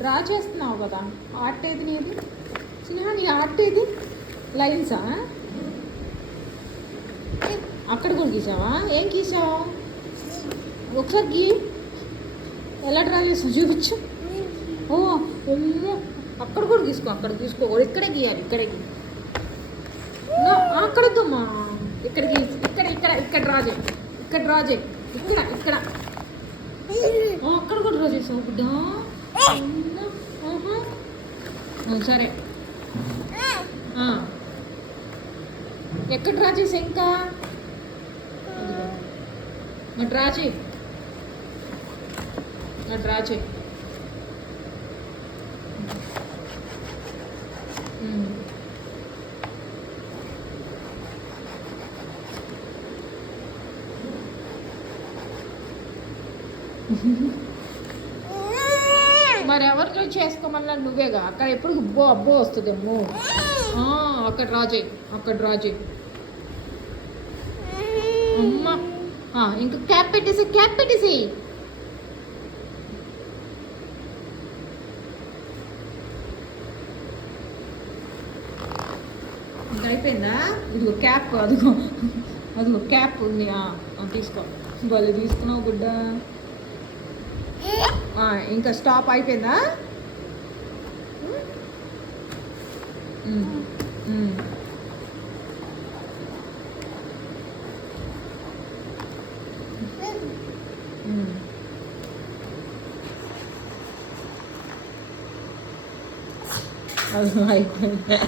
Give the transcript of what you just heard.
Draw చేస్తున్నావు కదా, art ఏది నీది? చిన్న నీ ఆర్ట్ ఏది? లైన్సా? అక్కడ కూడా గీసావా? ఏం గీసావు? ఒకసారి గీ. ఎలా డ్రా చేస్తావు చూపించు. ఓ అమ్మో, అక్కడ కూడా గీసుకో, అక్కడ గీసుకో. ఇక్కడే గీయాలి, ఇక్కడే గీ. అక్కడ వద్దమ్మా, ఇక్కడ గీ. ఇక్కడ ఇక్కడ ఇక్కడ డ్రా చేయి, ఇక్కడ డ్రా చేయి, ఇక్కడ ఇక్కడ. అక్కడ కూడా డ్రా చేసావు బిడ్డ. సరే, ఎక్కడ డ్రా చేసా? ఇంకా డ్రా చేయి, డ్రా చేయి. మరి ఎవరితో చేసుకోమన్నా నువ్వేగా. అక్కడ ఎప్పుడు అబ్బో అబ్బో వస్తుందేమో. అక్కడ డ్రా చేయి, అక్కడ డ్రా చేయి. అమ్మా, ఇంకా క్యాప్ పెట్టేసి, క్యాప్ పెట్టేసి. ఇంకా అయిపోయిందా? ఇదిగో క్యాప్, అదిగో అదిగో క్యాప్ ఉంది. తీసుకో. వాళ్ళు తీసుకున్నావు గుడ్డ. ఇంకా స్టాప్ అయిపోయిందా? అది అయిపోయింది.